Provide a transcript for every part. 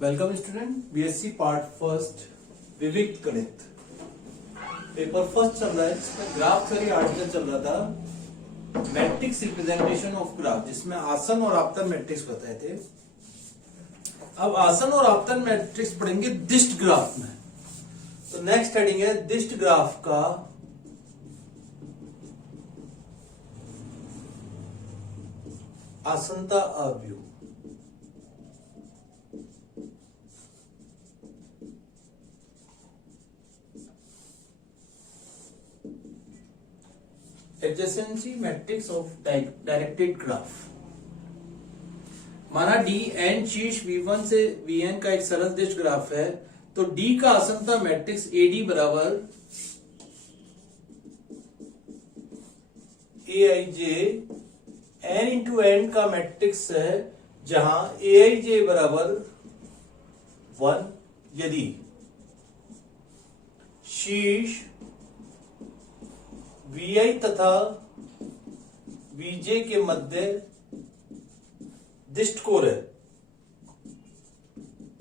Welcome student, BSc part first विविध गणित paper first चल रहा है, जिसमें ग्राफ थ्योरी आर्टिकल चल रहा था मैट्रिक्स रिप्रेजेंटेशन ऑफ ग्राफ, जिसमें आसन और आपतन मैट्रिक्स बताए थे। अब आसन और आपतन मैट्रिक्स पढ़ेंगे दिष्ट ग्राफ में। तो नेक्स्ट हेडिंग है दिष्ट ग्राफ का आसनता अव्यूह। Adjacency matrix of directed graph. माना डी एन शीर्ष V1 से Vn का एक सरल दिष्ट ग्राफ है, तो D का आसनता मैट्रिक्स AD बराबर Aij n इंटू n का मैट्रिक्स है, जहां Aij बराबर 1 यदि शीर्ष Vi तथा Vj के मध्य दिष्ट कोर है।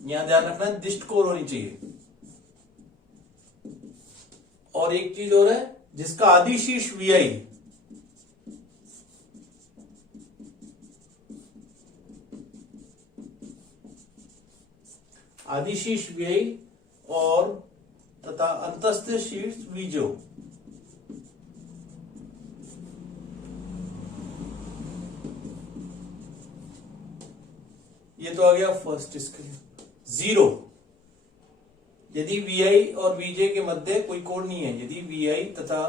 यहां ध्यान रखना है, दिष्ट कोर होनी चाहिए। और एक चीज और है, जिसका आदि शीर्ष Vi आदि शीर्ष Vi और तथा अंतस्थ शीर्ष Vj। ये तो आ गया फर्स्ट इसके लिए 0 यदि Vi और Vj के मध्य कोई कोण नहीं है, यदि Vi तथा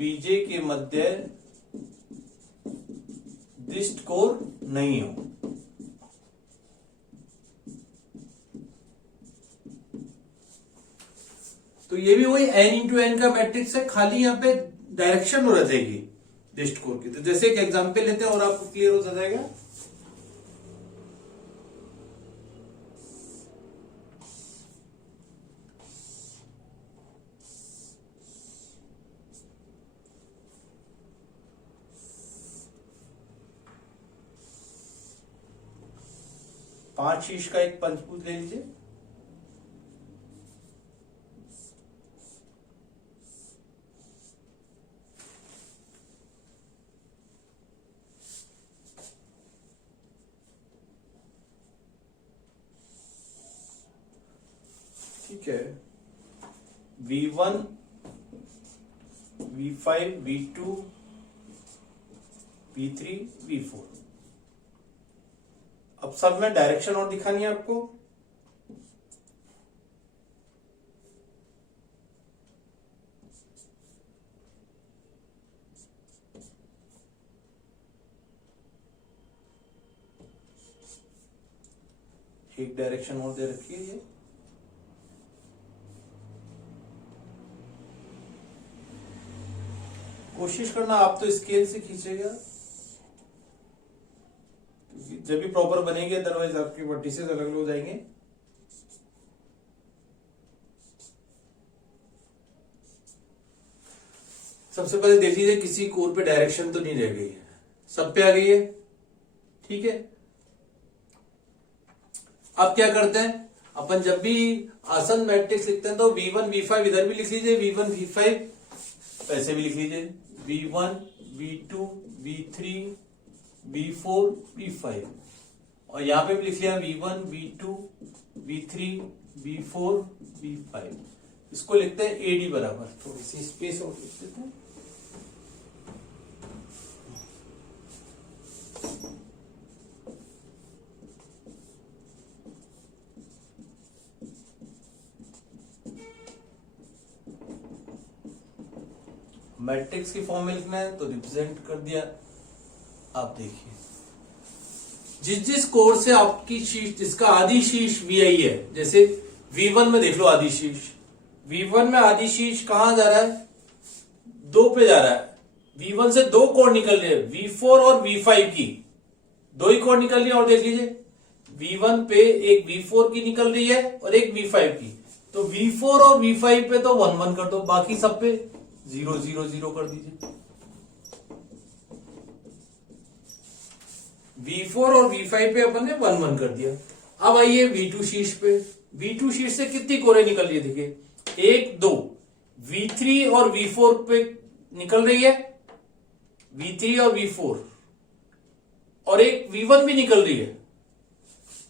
Vj के मध्य दिष्ट कोर नहीं हो। तो ये भी वही n इंटू n का मैट्रिक्स है, खाली यहां पे डायरेक्शन हो रहेगी दिष्ट कोर की। तो जैसे एक एग्जांपल लेते हैं और आपको क्लियर हो जाएगा। पांच शीर्ष का एक पंचभुज ले लीजिए। ठीक है, V1 V5 V2 V3 V4। अब सब में डायरेक्शन और दिखानी है आपको। एक डायरेक्शन और दे रखी है ये। कोशिश करना आप तो स्केल से खींचेगा, जब भी प्रॉपर बनेंगे, अदरवाइज आपके वर्टिसेस अलग अलग हो जाएंगे। सबसे पहले देख लीजिए किसी कोर पे डायरेक्शन तो नहीं रह गई है, सब पे आ गई है। ठीक है, अब क्या करते हैं अपन, जब भी आसन मैट्रिक्स लिखते हैं तो V1 V5 इधर भी लिख लीजिए, V1 V5 ऐसे भी लिख लीजिए, V1 V2 V3 V4 V5, और यहां पे भी लिख लिया V1 V2 V3 V4 V5। इसको लिखते हैं AD बराबर, थोड़ी सी स्पेस और लिख देते हैं। मैट्रिक्स की फॉर्म में लिखना है तो रिप्रेजेंट कर दिया। आप देखिए, जिस कोर से आपकी शीर्ष, जिसका आदि शीर्ष Vi है, जैसे V1 में देख लो आदि शीर्ष, V1 में आदि शीर्ष कहां जा रहा है, 2 पे जा रहा है। V1 से 2 कोण निकल रहे हैं, V4 और V5 की 2 ही कोण निकल रही है। और देख लीजिए V1 पे एक V4 की निकल रही है और एक V5 की, तो V4 और V5 पे तो 1 1 कर दो, बाकी सब पे 0 0 0 कर दीजिए। V4 और V5 पे अपन ने 1 1 कर दिया। अब आइए V2 शीर्ष पे। V2 शीर्ष से कितनी कोरें निकल रही है, देखिए 1 2 V3 और V4 पे निकल रही है, V3 और V4, और एक V1 भी निकल रही है।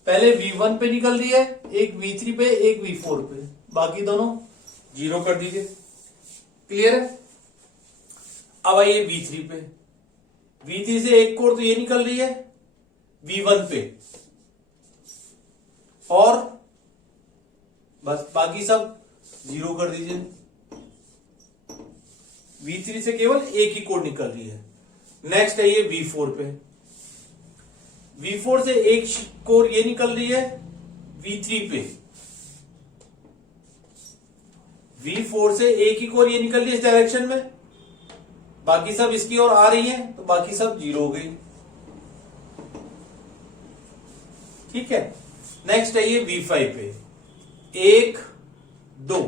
पहले V1 पे निकल रही है, एक V3 पे, एक V4 पे, बाकी दोनों जीरो कर दीजिए। क्लियर है? अब आइए V3 पे। V3 से एक कोर तो ये निकल रही है V1 पे, और बस बाकी सब जीरो कर दीजिए। V3 से केवल एक ही कोर निकल रही है। नेक्स्ट है ये V4 पे। V4 से एक कोर ये निकल रही है V3 पे, V4 से एक ही कोर ये निकल रही है इस डायरेक्शन में, बाकी सब इसकी ओर आ रही हैं, तो बाकी सब जीरो हो गई। ठीक है। नेक्स्ट है ये V5 पे, 1 2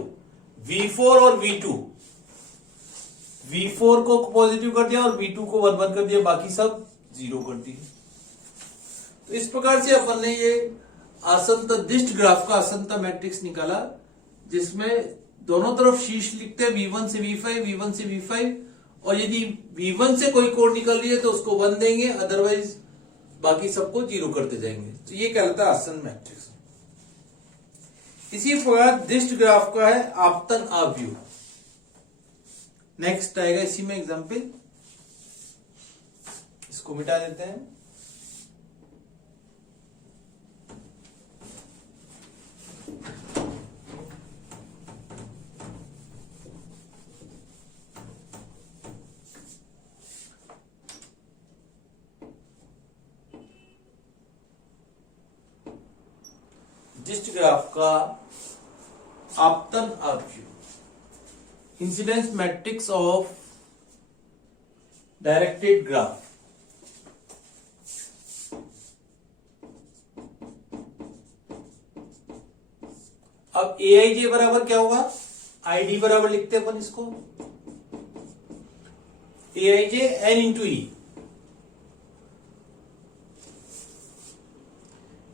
V4 और V2, V4 को पॉजिटिव कर दिया और V2 को 1 1 कर दिया, बाकी सब जीरो कर दिए। तो इस प्रकार से अपन ने ये आसनता दिष्ट ग्राफ का आसनता मैट्रिक्स निकाला, जिसमें दोनों तरफ शीर्ष लिखते हैं V1 से V5, V1 से V5, और यदि V1 से कोई कोण निकल रही है तो उसको 1 देंगे, अदरवाइज बाकी सबको जीरो करते जाएंगे। तो ये कहलाता है आसन मैट्रिक्स। इसी प्रकार दिष्ट ग्राफ का है आपतन आव्यूह। नेक्स्ट आएगा इसी में एग्जाम्पल, इसको मिटा देते हैं। दिष्ट ग्राफ का आपतन आव्यूह, incidence matrix of directed graph. अब AIJ बराबर क्या होगा, ID बराबर लिखते हैं अपन इसको, AIJ N इंटू E।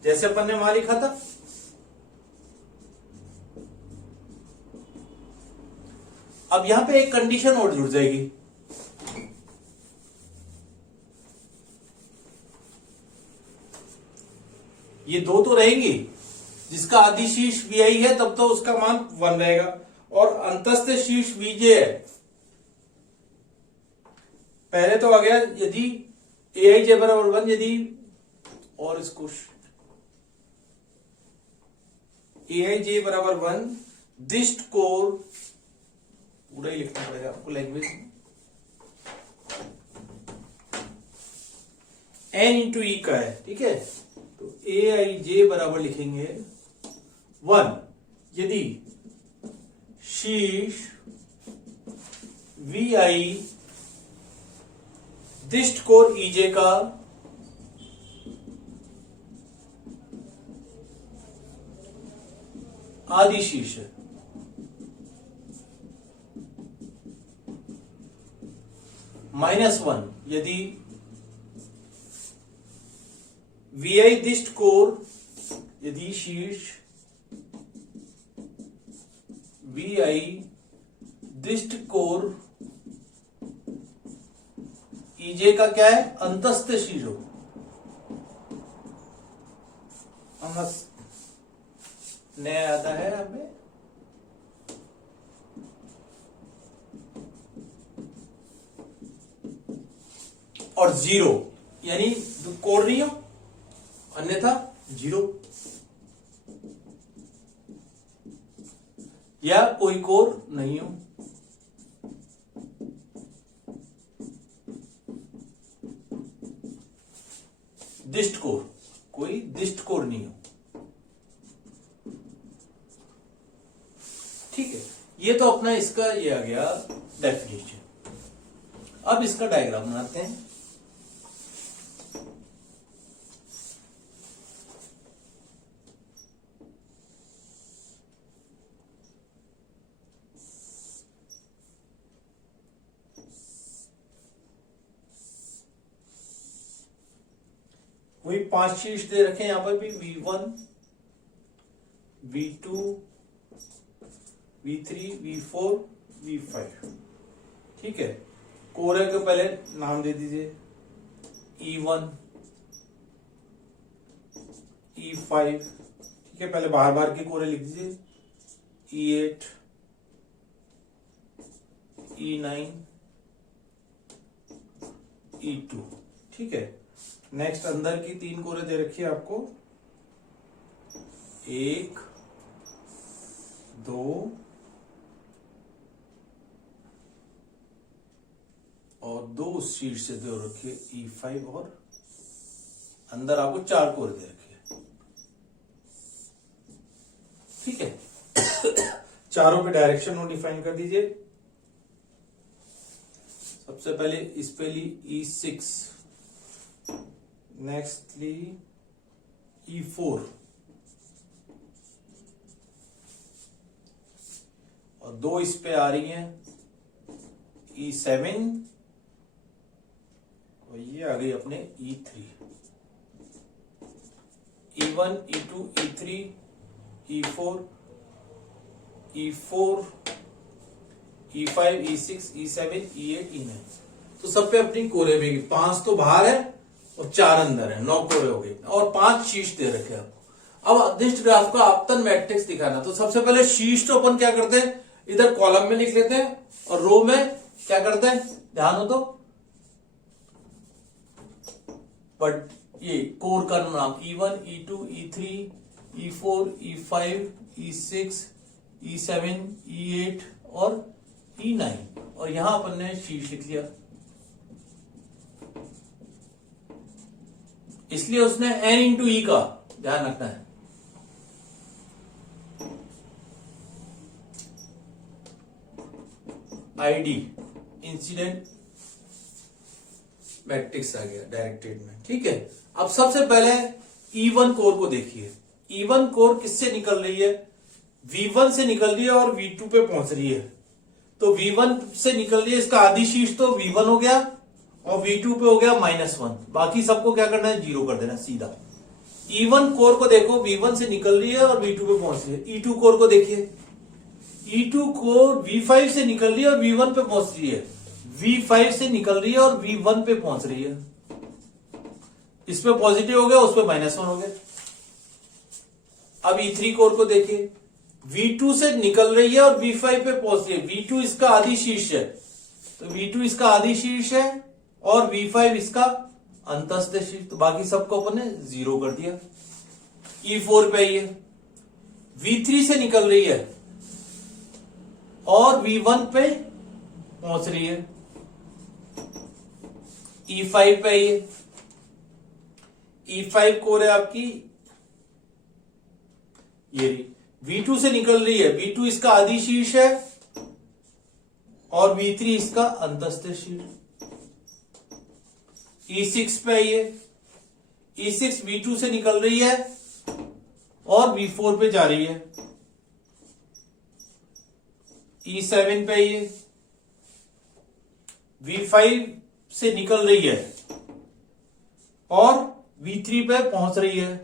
जैसे अपन ने वहां लिखा था, अब यहां पे एक कंडीशन और जुड़ जाएगी। ये दो तो रहेंगी, जिसका आदि शीर्ष VI है तब तो उसका मान 1 रहेगा, और अंतस्थ शीर्ष VJ है। पहले तो आ गया यदि AIJ बराबर 1, यदि, और इसको AIJ बराबर 1, दिष्ट कोर, पूरा ही लिखना पड़ेगा आपको लैंग्वेज में, N इंटू E का है। ठीक है, तो AIJ बराबर लिखेंगे 1 यदि शीर्ष VI दिष्ट कोर EJ का आदि शीर्ष है। -1 यदि VI दिष्ट कोर, यदि शीर्ष VI दिष्ट कोर EJ का क्या है, अंतस्थ शीर्ष हो। नया आता है हमें, और 0 यानी कोर नहीं हो, अन्यथा 0, या कोई कोर नहीं हो। दिष्ट कोर, कोई दिष्ट कोर नहीं हो। ठीक है, ये तो अपना इसका ये आ गया डेफिनेशन। अब इसका डायग्राम बनाते हैं। वही 5 शीर्ष दे रखे हैं, यहां पर भी V1 V2, V3, V4, V5। ठीक है, कोरे के पहले नाम दे दीजिए E1, E5। ठीक है, पहले बाहर बाहर के कोरे लिख दीजिए E8, E9, E2। ठीक है, नेक्स्ट अंदर की 3 कोरे दे रखी है आपको, 1, 2 और 2 शीट से दे रखिए E5, और अंदर आपको 4 कोरे दे रखिए। ठीक है, चारों पे डायरेक्शन नोट डिफाइन कर दीजिए। सबसे पहले इस पे ली E6, नेक्स्टली E4 और 2 इस पे आ रही हैं E7 और ये आ गई अपने E3। E1, E2, E3, E4, E4, E5, E6, E7, E8, E9। तो सब पे अपनी कोरे भी 5 तो बाहर है और 4 अंदर है, 9 कोरे हो गए और 5 शीर्ष दे रखे आपको। अब अदिष्ट ग्राफ का आपतन मैट्रिक्स दिखाना, तो सबसे पहले शीर्ष तो अपन क्या करते हैं, इधर कॉलम में लिख लेते हैं और रो में क्या करते हैं, ध्यान हो तो, बट ये कोर का नाम E1, E2, E3, E4, E5, E6, E7, E8 और E9, और यहां अपन ने शीर्ष लिख लिया, इसलिए उसने N इंटू E का ध्यान रखना है। ID इंसिडेंट मैट्रिक्स आ गया डायरेक्टेड में। ठीक है, अब सबसे पहले E1 कोर को देखिए। E1 कोर किससे निकल रही है, V1 से निकल रही है और V2 पे पहुंच रही है। तो V1 से निकल रही है, इसका आदि शीर्ष तो V1 हो गया और V2 पे हो गया -1। बाकी सबको क्या करना है, 0 कर देना सीधा। E1 कोर को देखो, V1 से निकल रही है और V2 पे पहुंच रही है। E2 कोर को देखिए, E2 कोर V5 से निकल रही है और V1 पे पहुंच रही है। V5 से निकल रही है और V1 पे पहुंच रही है। इस पे पॉजिटिव हो गया, उस पे -1 हो गया। अब E3 कोर को देखिए, V2 से निकल रही है और V5 पे पहुंच रही है। V2 इसका आदि शीर्ष है, तो V2 इसका आदि शीर्ष है और V5 इसका अंतस्थ शीर्ष, तो बाकी सबको अपन ने 0 कर दिया। E4 पे ये V3 से निकल रही है और V1 पे पहुंच रही है। E5 पे ये E5 कोर है आपकी, ये V2 से निकल रही है, V2 इसका आदि शीर्ष है और V3 इसका अंतस्थ शीर्ष। E6 पे ये E6 V2 से निकल रही है और V4 पे जा रही है। E7 पे ये V5 से निकल रही है और V3 पे पहुंच रही है।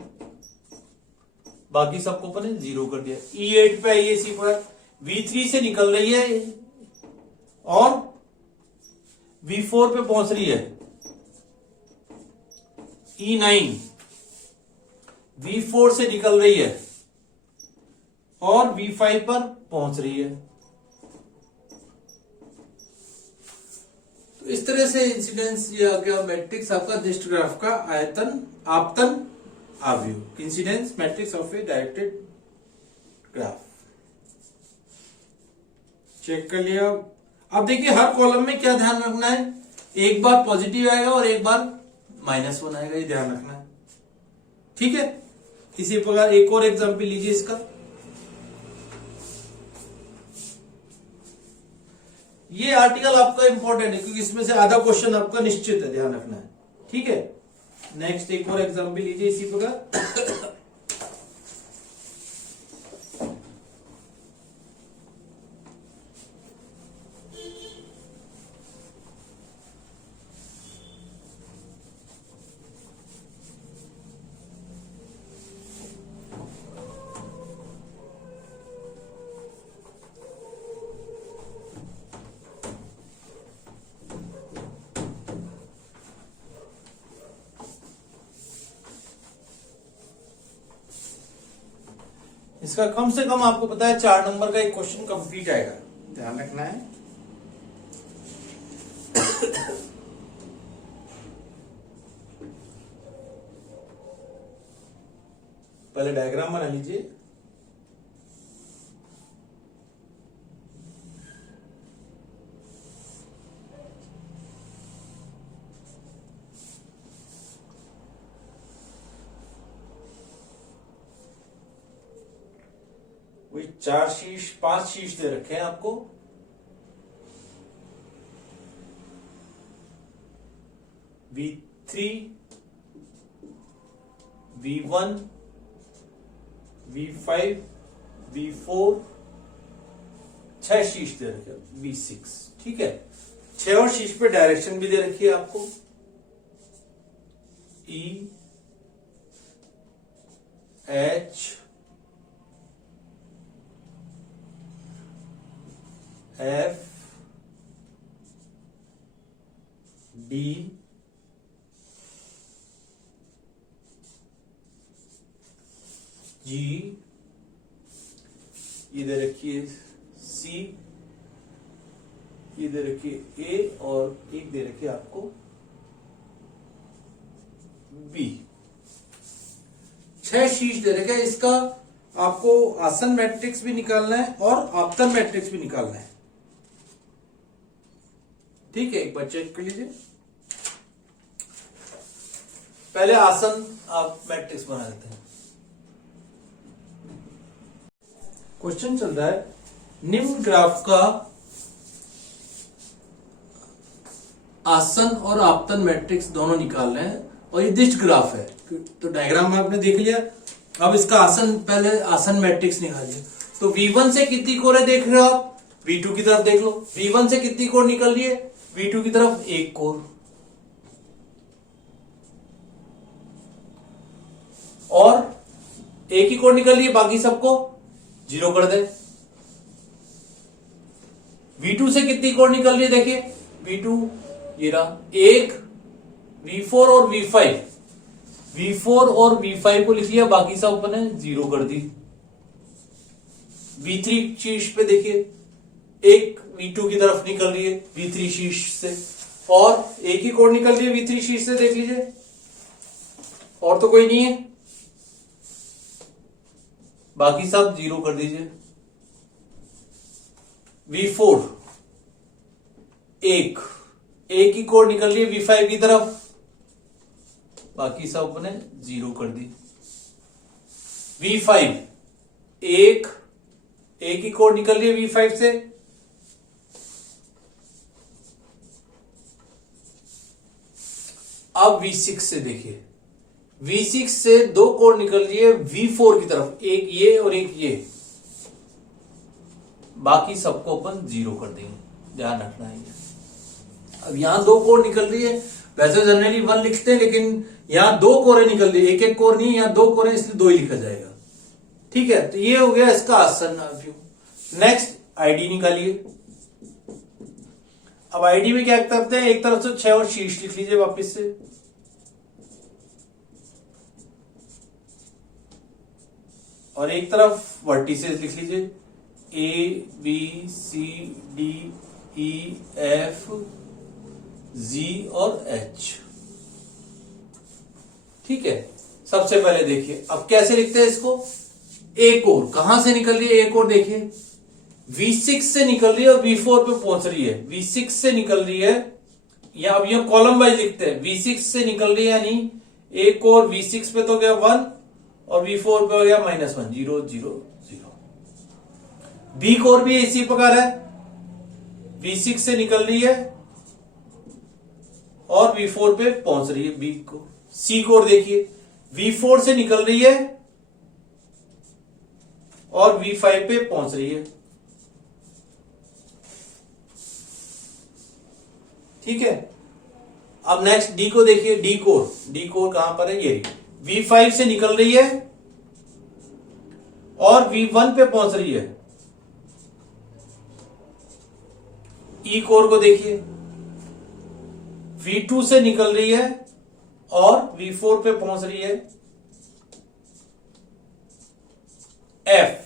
बाकी सबको अपन ने 0 कर दिया। E8 पे ये इसी पर V3 से निकल रही है और V4 पे पहुंच रही है। E9 V4 से निकल रही है और V5 पर पहुंच रही है। तो इस तरह से इंसिडेंस या क्या मैट्रिक्स आपका अदिष्ट ग्राफ का आयतन आपतन आव्यूह, incidence matrix of a directed graph check कर लिया। अब देखिए हर कॉलम में क्या ध्यान रखना है, एक बार पॉजिटिव आएगा और एक बार -1 आएगा, ये ध्यान रखना है। ठीक है, इसी प्रकार एक और एग्जांपल लीजिए इसका। ये आर्टिकल आपका इंपॉर्टेंट है क्योंकि इसमें से आधा क्वेश्चन आपका निश्चित है, ध्यान रखना है। ठीक है, नेक्स्ट एक और एग्जांपल लीजिए इसी प्रकार। इसका कम से कम आपको पता है 4 नंबर का एक क्वेश्चन कंप्लीट आएगा, ध्यान रखना है। पहले डायग्राम बना लीजिए। वही 4 शीश 5 शीश दे रखे हैं आपको। V3, V1, V5, V4, 6 शीश दे रखे हैं, V6, ठीक है। 6 और शीश पे डायरेक्शन भी दे रखी है आपको, E, H, F, D, G, इधर रखिए C, इधर रखिए A और एक दे रखिए आपको B। 6 शीश दे रखे। इसका आपको आसन मैट्रिक्स भी निकालना है और आपतन मैट्रिक्स भी निकालना है, ठीक है। एक बार चेक कर लीजिए। पहले आसन आप मैट्रिक्स बना लेते हैं। क्वेश्चन चल रहा है, निम्न ग्राफ का आसन और आपतन मैट्रिक्स दोनों निकाल रहे हैं और ये दिष्ट ग्राफ है, तो डायग्राम में आपने देख लिया। अब इसका आसन, पहले आसन मैट्रिक्स निकालिए। तो V1 से कितनी कोरें देख रहे हो आप, V2 की तरफ देख लो। V1 से कितनी कोर निकल रही है, V2 की तरफ 1 कोर, और एक ही कोर निकल रही है, बाकी सबको 0 कर दे। V2 से कितनी कोर निकल रही है, देखिए V2 ये रहा 1, V4 और V5, V4 और V5 को लिख लिया, बाकी सब अपने 0 कर दी। V3 शीश पे देखिए, एक V2 की तरफ निकल रही है V3 शीश से, और एक ही कोड निकल रही है V3 शीश से, देख लीजिए, और तो कोई नहीं है, बाकी सब 0 कर दीजिए। V4 एक ही कोड निकल रही है V5 की तरफ, बाकी सब अपने 0 कर दी। V5 एक ही कोड निकल रही है V5 से, अब V6 से देखिए, V6 से 2 कोड निकल रही है V4 की तरफ, एक ये और एक ये, बाकी सबको अपन 0 कर देंगे, ध्यान रखना है। अब यहां 2 कोर निकल रही है, वैसे जनरली 1 लिखते हैं, लेकिन यहां 2 कोरें निकल रही है, एक कोर नहीं, यहां 2 कोरें, इसलिए 2 ही लिखा जाएगा, ठीक है। तो ये हो गया इसका आसन व्यू। नेक्स्ट आईडी निकालिए। अब आईडी में क्या करते हैं, एक तरफ से 6 और शीश लिख लीजिए वापिस से, और एक तरफ वर्टिसेस लिख लीजिए, A, B, C, D, E, F, G और H, ठीक है। सबसे पहले देखिए, अब कैसे लिखते हैं इसको, एक कोर कहां से निकल रही है, एक कोर देखिए V6 से निकल रही है और V4 पे पहुंच रही है, V6 से निकल रही है, या अब ये कॉलम वाइज लिखते हैं, V6 से निकल रही है, यानी एक कोर V6 पे तो गया 1 और V4 पे हो गया -1, 0 0 0। B कोर भी इसी प्रकार है, V6 से निकल रही है और V4 पे पहुंच रही है, B को। C कोर देखिए, V4 से निकल रही है और V5 पे पहुंच रही है, ठीक है। अब नेक्स्ट D को देखिए, D कोर कहां पर है, ये V5 से निकल रही है और V1 पे पहुंच रही है। E कोर को देखिए, V2 से निकल रही है और V4 पे पहुंच रही है। एफ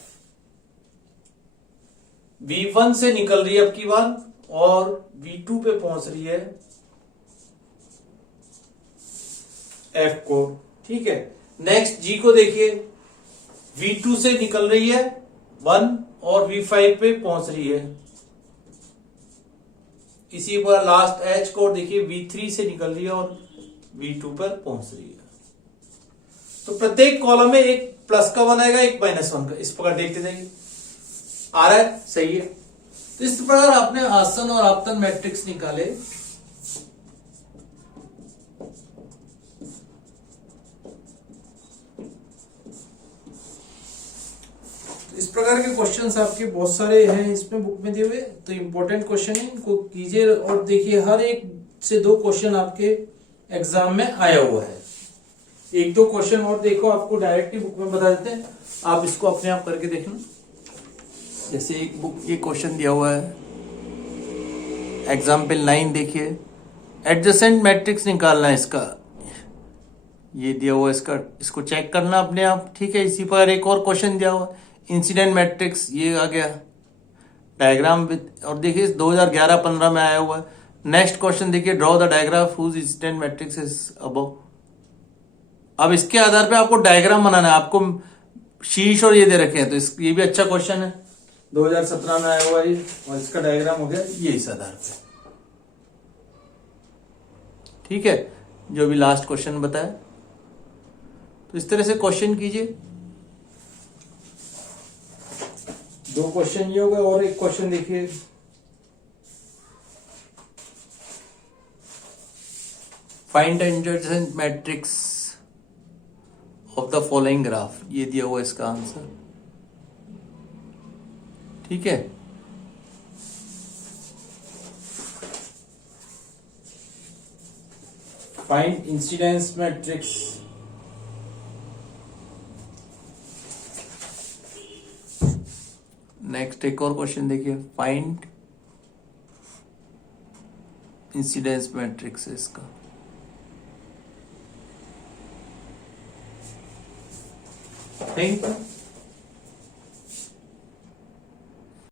V1 से निकल रही है अब की बार और V2 पे पहुंच रही है F को, ठीक है। नेक्स्ट G को देखिए, V2 से निकल रही है 1 और V5 पे पहुंच रही है। इसी पर लास्ट H को देखिए, V3 से निकल रही है और V2 पर पहुंच रही है। तो प्रत्येक कॉलम में एक प्लस का वन आएगा, एक -1 का, इस प्रकार देखते जाइए। आ रहा है, सही है। तो इस प्रकार आपने आसन और आपतन मैट्रिक्स निकाले। इस प्रकार के क्वेश्चंस आपके बहुत सारे हैं इसमें बुक में दिए हुए, तो इंपॉर्टेंट क्वेश्चन है, इनको कीजिए। और देखिए हर एक से 2 क्वेश्चन आपके एग्जाम में आया हुआ है। 1-2 क्वेश्चन और देखो, आपको डायरेक्टली बुक में बता देते हैं, आप इसको अपने आप करके देखना। जैसे एक बुक ये क्वेश्चन दिया हुआ है, एग्जाम्पल 9 देखिए, एडजेसेंट मैट्रिक्स निकालना है इसका, ये दिया हुआ इसका, इसको चेक करना अपने आप, ठीक है। इसी पर एक और क्वेश्चन दिया हुआ, इंसिडेंट मैट्रिक्स, ये आ गया डायग्राम विद, और देखिए 2011-15 में आया हुआ है। नेक्स्ट क्वेश्चन देखिए, draw the digraph whose incident matrix is above. अब इसके आधार पे आपको डायग्राम बनाना है, आपको शीर्ष और ये दे रखे हैं, तो ये भी अच्छा क्वेश्चन है, 2017 में आया हुआ है, और इसका डायग्राम हो गया ये इस आधार पे, ठीक है, जो भी लास्ट क्वेश्चन बताया। तो इस तरह से क्वेश्चन कीजिए। 2 क्वेश्चन ये हो गए, और एक क्वेश्चन देखिए, find the adjacent matrix of the following graph, ये दिया हुआ इसका आंसर, ठीक है। फाइंड इंसिडेंस मैट्रिक्स, नेक्स्ट एक और क्वेश्चन देखिए, फाइंड इंसिडेंस मैट्रिक्स है इसका। Thank you.